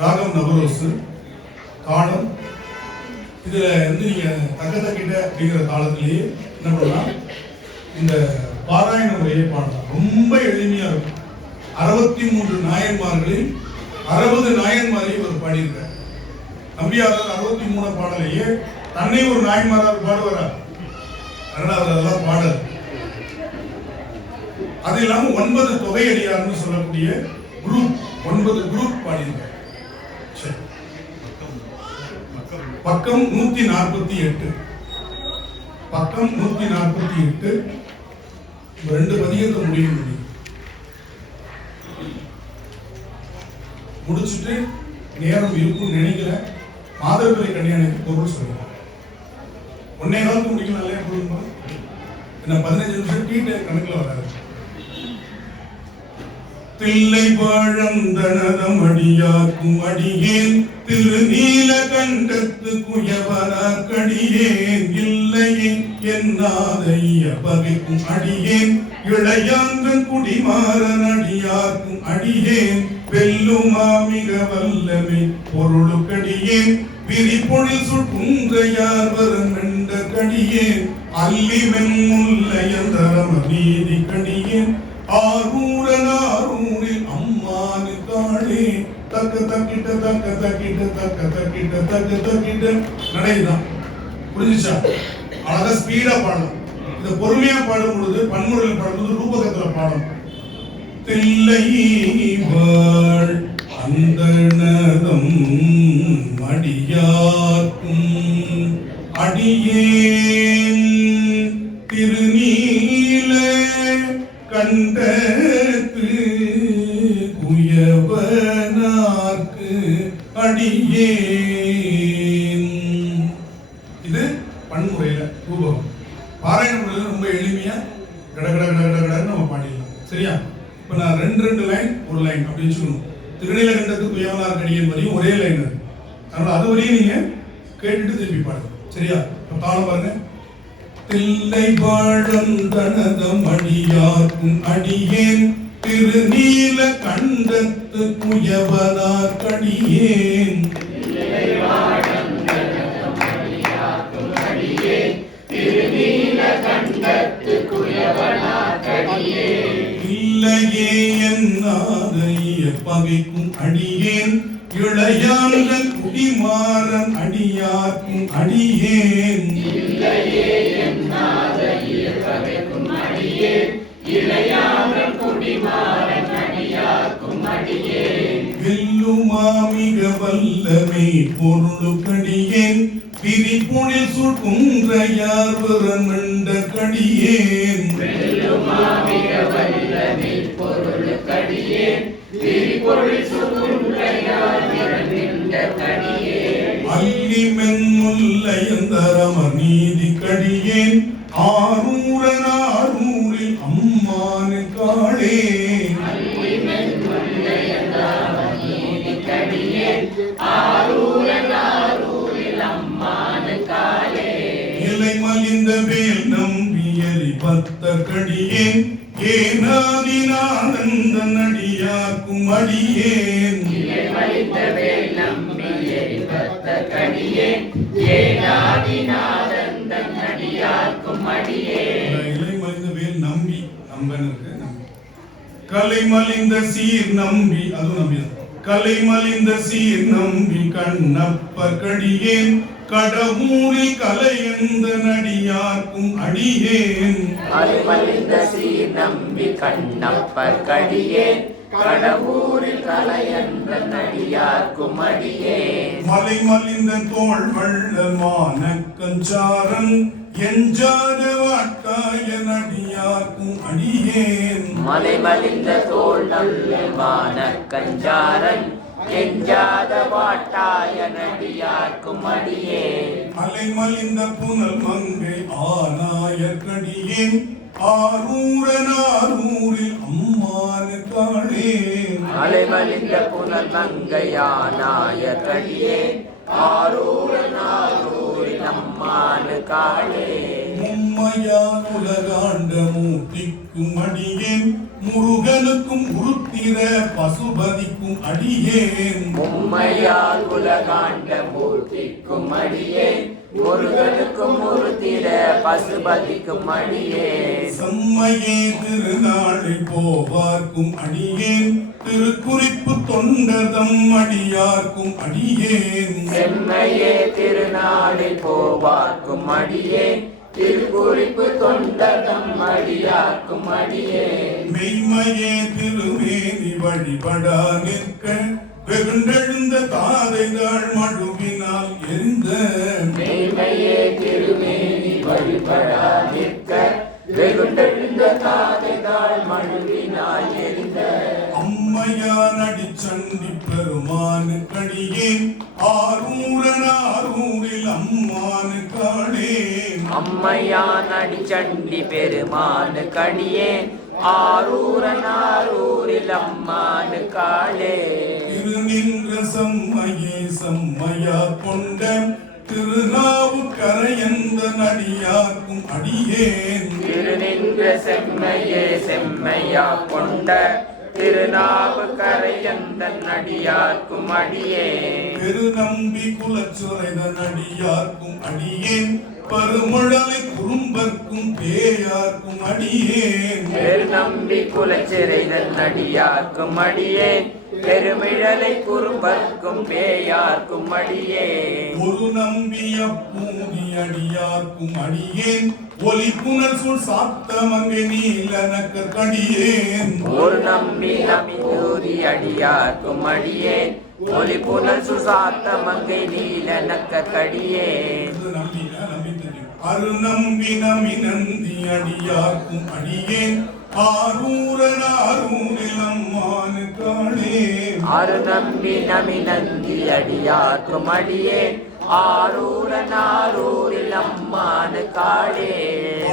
ராகம் நவரோசு, தாளம். இதுல வந்து நீங்க தக்கத்தக்கிட்ட அப்படிங்கிற தாளத்திலேயே என்ன பண்ணலாம், இந்த பாராயண முறையை பாடலாம். ரொம்ப எளிமையா இருக்கும். 63 நாயன்மார்களில் 60 நாயன்மாரை இவர் பாடியிருக்கார். நம்பியாளர் 63 பாடலையே தன்னை ஒரு நாயன்மாராக பாடுவாரா? அதனால அவர் அதெல்லாம் பாடல். அது இல்லாம 9 தொகையடியார்னு சொல்லக்கூடிய குரூப், 9 குரூப் பாடியிருக்கார். பக்கம் 148, பக்கம் 148. ரெண்டு பதிகத்தை முடிச்சுட்டு நேரம் இருக்கும் நினைக்கிற மாதவிலை கல்யாணத்துக்கு பொருள் சொல்லுவாங்க. 1.5 காலத்துக்கு முடிக்கலாம் இல்லையா? பொருள் என்ன 15 நிமிஷம் டீட்டே கணக்கில் வராது. தில்லை பழந்தனதம் அடியாக்கும் அடியேன் திருநீல கண்டத்து குயவனாக்கடியேன் இல்லையே என்னாதைய பகைக்கும் அடியேன் இளையாந்தன் குடிமாறன் அடியாக்கும் அடியேன் வெல்லுமாமிக வல்லமை பொருளுக்கடியேன் விரிபொழில் சுற்றுந்தையார் வரும் என்ற கடியேன் அல்லி மென்முல்லையந்தரம நீதி கடியேன் ஆரூரனாரூரில் அம்மானு தாழே தக்க தக்கிட்ட தக்க தக்கிட்ட தக்க தக்கிட்ட தக்க தக்கிட்ட நடைதான். புரிஞ்சுச்சா? அழகா ஸ்பீடா பாடணும். இந்த பொறுமையா பாடும் பொழுது பன்முறையில் பாடும்போது ரூபகத்துல பாடணும். தில்லை வாழ் அந்தணதம் அடியார்க்கும் அடியேன் திருநீல கண்டத்து குயவனார்க்கு அடியேன். இது பன்முறையில ரூபகம். பாராயண முறையில ரொம்ப எளிமையா கட கட கட கட கடன்னு நம்ம பாடிடலாம். சரியா? இப்ப நான் ரெண்டு லைன் ஒரு லைன் அப்படின்னு சொல்லணும். திருநீலகண்டத்துக்கு குயவனார்க்கு அடியேன் வரையும் ஒரே லைன் அது. அதனால அது வரையும் நீங்க கேட்டுட்டு திருப்பி பாடுங்க. சரியா? இப்ப தாளம் பாருங்க. தில்லை பழந்தனதம் அடியார்க்கும் அடியேன் திருநீல கண்டத்து குயவனார்க்கடியேன் இல்லையே என்னாதைய பகைக்கும் அடியேன் இளையாந்தன் குடிமாறன் அடியார்க்கும் அடியேன் வெல்லுமாமிக வல்லமை பொருளுக்கடியேன் விரிபொழில் சுற்றுந்தையார் வரும் என்ற கடியேன் அல்லி மென்முல்லையந்தரம நீதி கடியேன் ஆரூரனாரூரில் அம்மானு காளே இலை மலிந்த வேல் நம்பியலி பத்த கடியேன் ஏனாதிநாதந்தன் அடியாக்கும் அடியேன் இலை மலிந்த வேல் நம்பி நம்பனுக்கு நம்பி கலை மலிந்த சீர் நம்பி அது நம்பி கலை மலிந்த சீர் நம்பி கண்ணப்பர் கடியேன் கடவுரில் கலையந்த நடியார்க்கும் அடியேன் கலை மலிந்த சீர் நம்பி கண்ணப்பர் கடியேன் கடவுரில் கலையந்த நடியார்க்கும் அடியேன் மலை மலிந்த தோள் வள்ளல் மானக்கஞ்சாரன் எஞ்சாத வாட்டாய நடியார்க்கும் அடியேன் மலை மலிந்த தோள் வள்ளல் மானக்கஞ்சாரன் எஞ்சாத வாட்டாய நடியார்க்கும் அடியேன் அலை மலிந்த புனல் மங்கை ஆனாயற்கடியேன் ஆரூரனாரூரில் அம்மானு காளே அலை மலிந்த புனல் மங்கையானாயற்கடியேன் ஆரூரனாரூரில் அம்மானு காளே செம்மையால் உலகாண்ட மூர்த்திக்கும் அடியேன் முருகனுக்கும் உருத்திர பசுபதிக்கும் அடியேன் உம்மையால் உலகாண்ட மூர்த்திக்கும் அடியேன் முருகனுக்கும் உருத்திர பசுபதிக்கும் அடியேன் செம்மையே திருநாளை போவார்க்கும் அடியேன் திருக்குறிப்பு தொண்டதம் அடியார்க்கும் அடியேன் செம்மையே திருநாளை போவார்க்கும் அடியேன் திருக்குறிப்பு தொண்டதம் அடியார்க்கும் அடியேன் மெய்மையே திருமேனி வழிபடா நிற்க வெகுண்டெழுந்த தாதைகள் மடுவினால் எரிந்த மெய்மையே திருமேனி வழிபடா நிற்க வெகுண்டெழுந்த தாதைகள் மடுவினால் எரிந்த அம்மையான் அடிச்சண்டி பெருமானு கடியேன் ஆரூரில் அம்மானு காடே அம்மையான் அடிச்சண்டி பெருமானு கடியேன் ஆரூரில் அம்மானு காளே திருநின்ற செம்மையே செம்மையா கொண்ட திருநாவுக்கரையந்த நடியார்க்கும் அடியேன் திருநின்ற செம்மையே செம்மையா கொண்ட திருநாவுக்கரையந்த நடியார்க்கும் அடியேன் பெருநம்பி குலச்சுரைத நடியார்க்கும் அடியேன் பருமழலை குறும்பர்க்கும் பேயார்க்கும் அடியேன் பெருநம்பி குலச்சிறைதன் நடியார்க்கும் அடியேன் பெருமிழலை குறும்பர்க்கும் பேயார்க்கும் அடியேன் ஒரு நம்பிய பூதி அடியார்க்கும் அடியேன் ஒலி புனல் சூழ் சாத்தமங்கை நீலனக்க கடியேன் ஒரு நம்பி நமிதூரி அடியார்க்கும் அடியேன் ஒலி புனல் சுசாத்த மங்கை நீல நக்க கடியேன் அரு நம்பி நமி நந்தி அடியார்க்கும் அடியேன் ஆரூரில் அம்மானு காணே அரு நம்பி நமி நந்தி அடியார்க்கும் அடியேன் ஆரூரில் அம்மானு காடே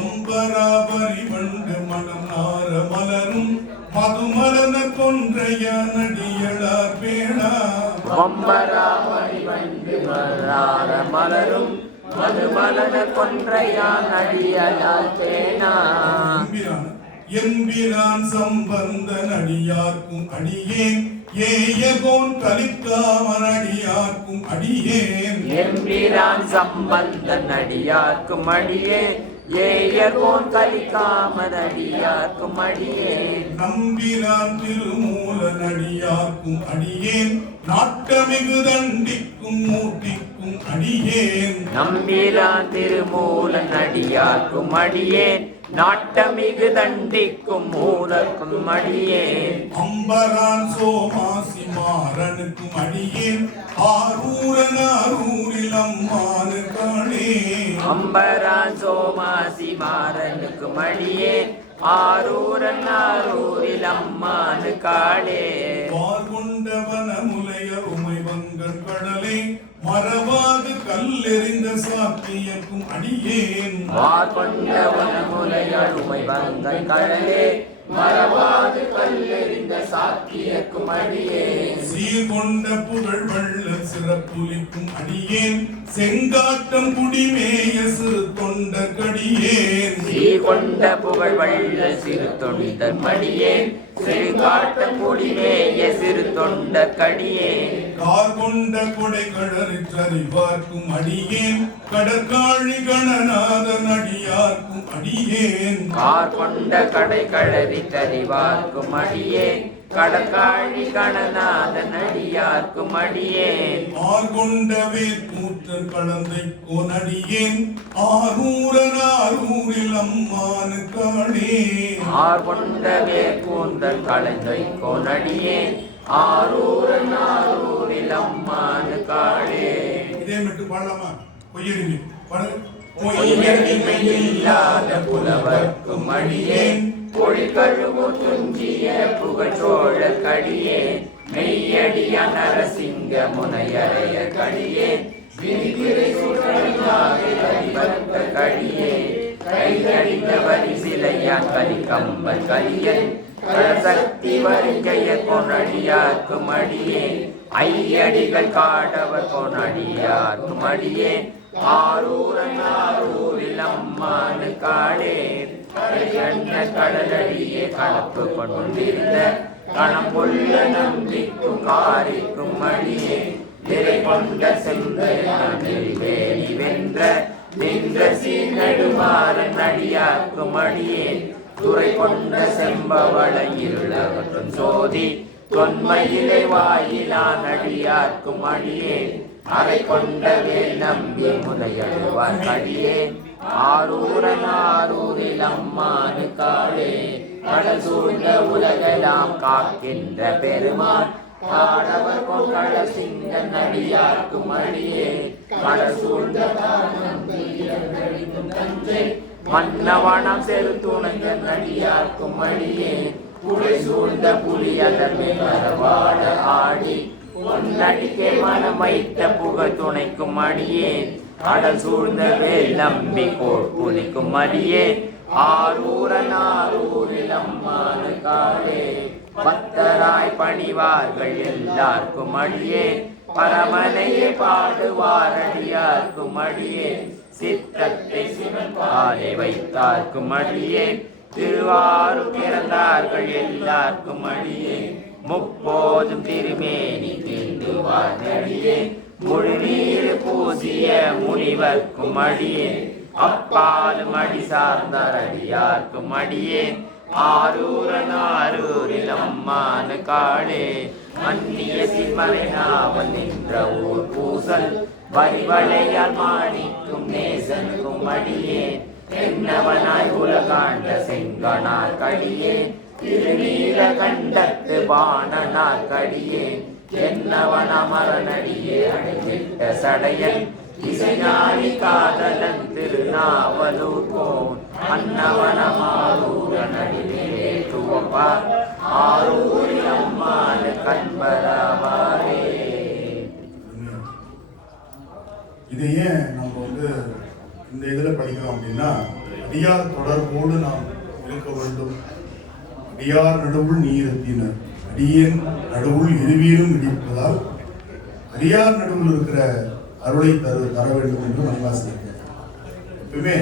அம்பராபரி வண்டு மனம் நார மலரும் மதுமலன கொன்றைய நடியளார் பேணா வம்பராமணி வண்டு மலரார மலரும் மதுமலன கொன்றையான் அடியலால் பேணா எம்பிரான் சம்பந்த நடியார்க்கும் அடியேன் ஏயகோன் கலிக்காமன் அடியார்க்கும் அடியேன் எம்பிரான் சம்பந்த நடியார்க்கும் அடியேன் ஏயர்கோன் கலிக்காமன் அடியார்க்கும் அடியேன் நம்பிரான் திருமூல நடியார்க்கும் அடியேன் நாட்டமிகு தண்டிக்கும் மூர்த்திக்கும் அடியேன் நம்பிரான் திருமூல நடியார்க்கும் அடியேன் நாட்டமிகு தண்டிக்கும் மூலர்க்கும் அடியேன் அம்பரான் சோமாசி மாறனுக்கும் அடியேன் ஆரூரில் அம்மானு காணே அம்பரான் சோமாசி மாறனுக்கும் அடியேன் ஆரூரில் அம்மானு காளே வார்கொண்டவன முலைய உமை வங்கன் கடலே மறவாது கல்லெறிந்த சாத்தியக்கும் அடியேன் வார்கொண்டவன முலையழுமை வங்கை கடலே மறவாது கல்லெறிந்த சாக்கியக்கும் அடியேன் சீர்கொண்ட புகழ் வள்ள சிறப்புலிக்கும் அடியேன் செங்காட்டம் குடிமேய சிறு தொண்ட கடியேன் சீர்கொண்ட புகழ் வள்ள சிறு தொண்டர் மடியேன் சிறுகாட்ட குடிமேய சிறு தொண்ட கடியேன் கார்கொண்ட கொடை கடறிற்றறிவார்க்கும் அடியேன் கடற்காழி கணநாதன் அடியார்க்கும் அடியேன் கார்கொண்ட கடை கழறி தறிவார்க்கும் அடியேன் கடற்காழி கணநாதன் அடியார்க்கும் அடியேன் ஆர்கொண்ட வேற்கூற்றன் கலந்தை கோனடியேன் ஆரூரில் அம்மானு காணே ஆர்கொண்ட வேற்கூந்தல் கலைந்தை கோனடியேன் ஆரூரில் அம்மானு காளே இதே மட்டும் பாடலாமா பொய்யடிமை பாடுங்க பொய்யடிமையில்லாத புலவர்க்கும் அடியேன் பொழிகழுவு துஞ்சிய புகழ்ச்சோழ கடியேன் மெய்யடிய நரசிங்க முனையறைய கடியேன் விரிவிரை சுழலாக கடியேன் கையடிந்த வரி சிலையான் கலிகம்பல் கலியன் சக்தி வருகைய கொனடியார்க்கும் அடியேன் ஐயடிகள் காடவர் கொனடியார்க்கும் அடியேன் ஆரூரன் ஆரூரில் அம்மானு காடே கண்ட கடலடியே கலப்பு கொண்டிருந்த கணம் கொள்ள நம்பிக்கும் காரிக்கும் அடியே திரை கொண்ட செங்கல் வேலி வென்ற நின்ற சீனடுமாறன் அடியாக்கும் அடியே துறை கொண்ட செம்பவள இருளகற்றும் சோதி தொன்மையிலே வாயிலான் அடியார்க்கும் அடியே அறை கொண்ட வேல் நம்பி முனையழுவார் அடியே ஆரூரன் ஆரூரில் அம்மானு காடே கடல் சூழ்ந்த உலகெல்லாம் காக்கின்ற பெருமான் காடவர் கொண்ட சிங்கன் அடியார்க்கும் அடியே கடல் சூழ்ந்த மன்னவனம் செரு துணைஞன் அடியார்க்கும் அடியே புடை சூழ்ந்த புலி அதன் வாட ஆடி பொன்னடிக்கே மனம் வைத்த புக துணைக்கும் அடியேன் கடல் சூழ்ந்த வேல் நம்பி கோட்புலிக்கும் அடியேன் ஆரூரன் ஆரூரில் அம்மானு காடே பக்தராய் பணிவார்கள் எல்லாருக்கும் அடியேன் பரமனையே பாடுவார் அடியார்க்கும் அடியேன் சித்தத்தை சிவன் பாதை வைத்தார்க்கும் அடியேன் திருவாரூர் பிறந்தார்கள் எல்லாருக்கும் அடியேன் முப்போதும் திருமேனி தீண்டுவார் அடியே முழுநீர் பூசிய முனிவர்க்கும் அடியேன் அப்பாலும் அடி சார்ந்தார் அடியார்க்கும் அடியேன் ஆரூரன் ஆரூரில் அம்மானு காடே அந்நிய சிம்மரைநாவன் நின்ற ஊர் பூசல் வரிவளையால் மாணிக்கும் நேசனுக்கும் அடியேன் என்னவனாய் உலகாண்ட செங்கனார் கடியேன் திருநீல கண்டத்து பாணனார் கடியேன் என்னவன் அமரனடியே அடைவிட்ட சடையன் இசைஞானி காதலன் திருநாவலூர் போன் அன்னவனமாரூரன் அடிவே துவப்பார் ஆரூரில் அம்மானு கண்பராவாரே. இதை ஏன் நம்ம இந்த இதில் படிக்கிறோம் அப்படின்னா, அடியார் தொடர்போடு நாம் இருக்க வேண்டும். அடியார் நடுவுள் நீரத்தினர் அடியேன் நடுவுள் இருவீரும் இடிப்பதால் அடியார் நடுவில் இருக்கிற அருளை தர வேண்டும் என்று மணிவாசன் எப்பவுமே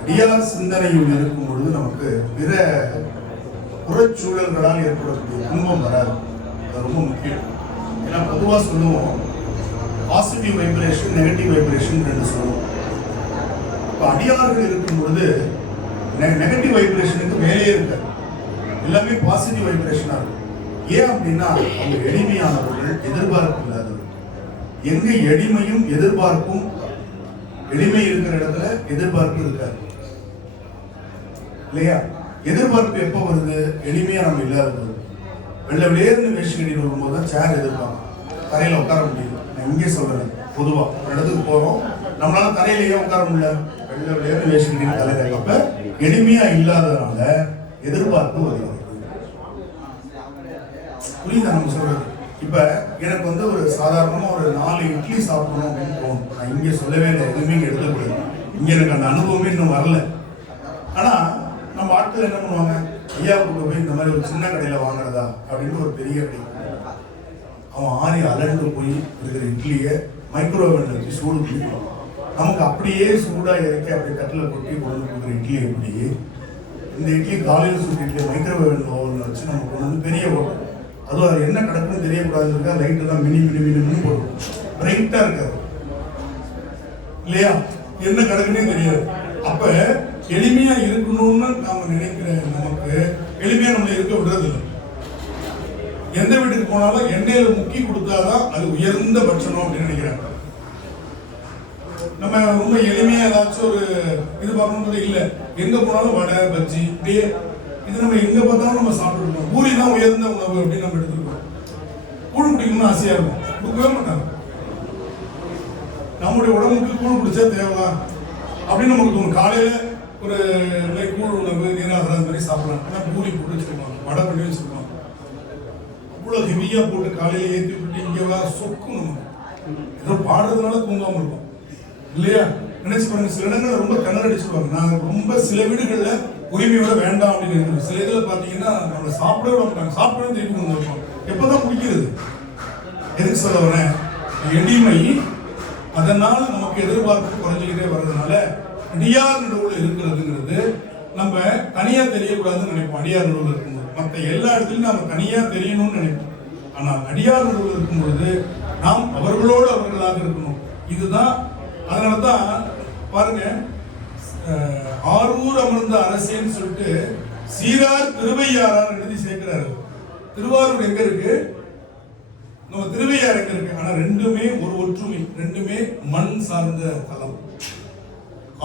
அடியார் சிந்தனையில் இருக்கும் பொழுது நமக்கு பிற புறச்சூழல்களால் ஏற்படக்கூடிய துன்பம் வராது. அது ரொம்ப முக்கியம். ஏன்னா பொதுவாக சொல்லுவோம், பாசிட்டிவ் வைப்ரேஷன் நெகட்டிவ் வைப்ரேஷன் ரெண்டு சொல்லுவோம். இப்போ அடியார்கள் இருக்கும் பொழுது நெகட்டிவ் வைப்ரேஷனுக்கு வேலையே இருக்காது, எல்லாமே பாசிட்டிவ் வைப்ரேஷனாக இருக்கும். ஏன் அப்படின்னா அவங்க எளிமையானவர்கள், எதிர்பார்ப்பு இல்லாதவர்கள். எங்க எளிமையும் எதிர்பார்ப்பும், எளிமை இருக்கிற இடத்துல எதிர்பார்ப்பு இருக்காது இல்லையா? எதிர்பார்ப்பு எப்போ வருது? எளிமையா நம்ம இல்லாத வெள்ள வெளியேறு வேஷம் கட்டிட்டு வரும்போது தான் சேர் எதிர்பார்க்கும், தரையில உட்கார முடியுது. நான் இங்கே சொல்றேன், பொதுவா ஒரு இடத்துக்கு போறோம், நம்மளால தரையில ஏன் உட்கார முடியல? வெள்ள வெளியேறு வேஷம் கட்டிட்டு தலையில. அப்ப எளிமையா இல்லாததுனால எதிர்பார்ப்பு வருகிறது. புரியுதா நம்ம சொல்றது? இப்ப எனக்கு ஒரு சாதாரணமா ஒரு 4 இட்லி சாப்பிடணும் அப்படின்னு தோணும். நான் இங்க சொல்லவே இல்லை, எதுவுமே இங்க எடுத்துக்கூடாது. இங்க எனக்கு அந்த அனுபவமே இன்னும் வரல. ஆனா நம்ம ஆட்கள் என்ன பண்ணுவாங்க, ஐயா கொண்டு போய் இந்த மாதிரி ஒரு சின்ன கடையில வாங்குறதா அப்படின்னு ஒரு பெரிய கடை, அவன் ஆறி அலர்ந்து போய் இருக்கிற இட்லியை மைக்ரோவேவ்ல வச்சு சூடு பிடிக்கும். நமக்கு அப்படியே சூடா இறக்கி அப்படி தட்டில் கொட்டி கொண்டு கொடுக்குற இட்லி எப்படி, இந்த இட்லி காலையில் சூடு இட்லி மைக்ரோவேவ் ஓவனில் வச்சு நம்ம கொண்டு பெரிய ஓட்டம். அதுவும் அது என்ன கிடக்குன்னு தெரியக்கூடாதுன்னு லைட் எல்லாம் மினி மினி மினி போடும், பிரைட்டா இருக்காது இல்லையா? என்ன கிடக்குன்னே தெரியாது. அப்ப எளிமையா இருக்கணும்னு நாம நினைக்கிற நமக்கு எளிமையா நம்மள இருக்க விடுறது இல்லை. எந்த வீட்டுக்கு போனாலும் எண்ணெயில முக்கி கொடுத்தாதான் அது உயர்ந்த பட்சணம் அப்படின்னு நினைக்கிறாங்க. நம்ம ரொம்ப எளிமையா ஏதாச்சும் ஒரு இது பார்க்கணும் இல்லை, எங்க போனாலும் வடை பஜ்ஜி இப்படியே இது நம்ம எங்க பார்த்தாலும் நம்ம சாப்பிட்டுருக்கோம். பூரி தான் உயர்ந்த உணவு அப்படின்னு நம்ம எடுத்துருக்கோம். கூழ் குடிக்கணும்னு ஆசையா இருக்கும், கொடுக்கவே மாட்டாங்க. நம்முடைய உடம்புக்கு கூழ் குடிச்சா தேவைதான் அப்படின்னு நமக்கு தோணும். காலையில ஒரு கூழ் உணவு நீராகாரம் மாதிரி சாப்பிடலாம். ஆனால் பூரி போட்டு வச்சிருப்பாங்க, வடை பண்ணி வச்சிருப்பாங்க, அவ்வளோ ஹெவியா போட்டு காலையில ஏற்றி விட்டு இங்கே வர சொக்கும். நம்ம ஏதோ பாடுறதுனால தூங்காம இருக்கும் இல்லையா? நினைச்சு பாருங்க, சில இடங்கள்ல ரொம்ப கிணறு அடிச்சிருவாங்க. நாங்கள் ரொம்ப சில வீடுகள்ல உரிமையோட வேண்டாம் அப்படின்னு இருக்கு. சில இதில் பார்த்தீங்கன்னா நம்ம சாப்பிடவே மாட்டாங்க, சாப்பிடவே திருப்பி கொண்டு இருப்போம். எப்போதான் குடிக்கிறது? எதுக்கு சொல்ல வரேன்? எளிமை அதனால் நமக்கு எதிர்பார்ப்பு குறைஞ்சிக்கிட்டே வர்றதுனால அடியார் நடுவில் இருக்கிறதுங்கிறது நம்ம தனியா தெரியக்கூடாதுன்னு நினைப்போம். அடியார் நடுவில் இருக்கும்போது மற்ற எல்லா இடத்துலையும் நாம தனியா தெரியணும்னு நினைப்போம். ஆனால் அடியார் நடுவில் இருக்கும்பொழுது நாம் அவர்களோடு அவர்களாக இருக்கணும். இதுதான். அதனாலதான் பாருங்க, ஆரூர் அமர்ந்த அரசேன்னு சொல்லிட்டு சீரார் திருவையாறார் எழுதி சேர்க்கிறாரு. திருவாரூர் எங்க இருக்கு, நம்ம திருவையாறு எங்க இருக்கு? ஆனா ரெண்டுமே ஒரு ஒற்றுமை, ரெண்டுமே மண் சார்ந்த தலம்.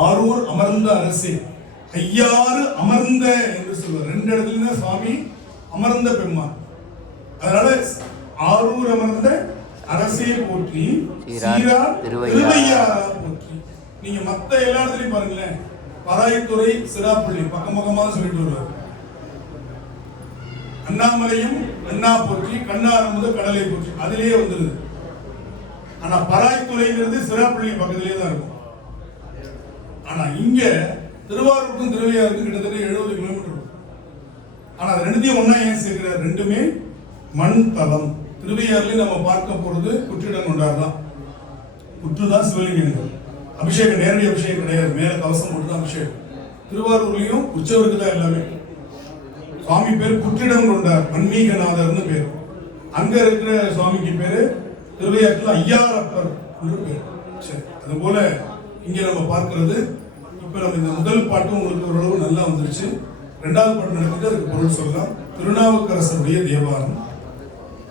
ஆரூர் அமர்ந்த அரசே, ஐயாறு அமர்ந்த என்று சொல்வார். ரெண்டு இடத்துல சுவாமி அமர்ந்த பெருமான். அதனால ஆரூர் அமர்ந்த அரசே போற்றி, சீரார் திருவையாறா போற்றி. நீங்க மத்த எல்லா இடத்துலயும் பாருங்களேன், பராய்த்துறை சிராப்பள்ளி பக்கமாக சொல்லிட்டு வருவார். அண்ணாமலையும் அண்ணா போற்றி, கண்ணாரமுத கடலை போற்றி, அதிலேயே வந்துருது. ஆனா பராய்த்துறைங்கிறது சிராப்பள்ளி பக்கத்திலேயே தான் இருக்கும். ஆனா இங்க திருவாரூருக்கும் திருவையாருக்கும் கிட்டத்தட்ட 70 கிலோமீட்டர். ஆனா அது ரெண்டுத்தையும் ஒன்னா ஏன் சேர்க்கிறார்? ரெண்டுமே மண் தலம். திருவையாறுல நம்ம பார்க்க போறது குற்றிடம் கொண்டாடுதான். குற்றுதான் சிவலிங்கம். அபிஷேகம் நேரடி அபிஷேகம் கிடையாது, மேல கவசம் போட்டுதான் அபிஷேகம். திருவாரூர்லயும் உற்சவருக்கு தான் எல்லாமே. சுவாமி பேர் குற்றிடம் கொண்டார், மன்மீகநாதர்னு பேர். அங்க இருக்கிற சுவாமிக்கு பேரு திருவையாற்றுல ஐயாரப்பர் பேர். சரி, அது போல இங்க நம்ம பார்க்கிறது. இப்ப நம்ம இந்த முதல் பாட்டு உங்களுக்கு ஓரளவு நல்லா வந்துருச்சு. 2வது பாட்டு நடக்குது, அதுக்கு பொருள் சொல்லலாம். திருநாவுக்கரசருடைய தேவாரம்.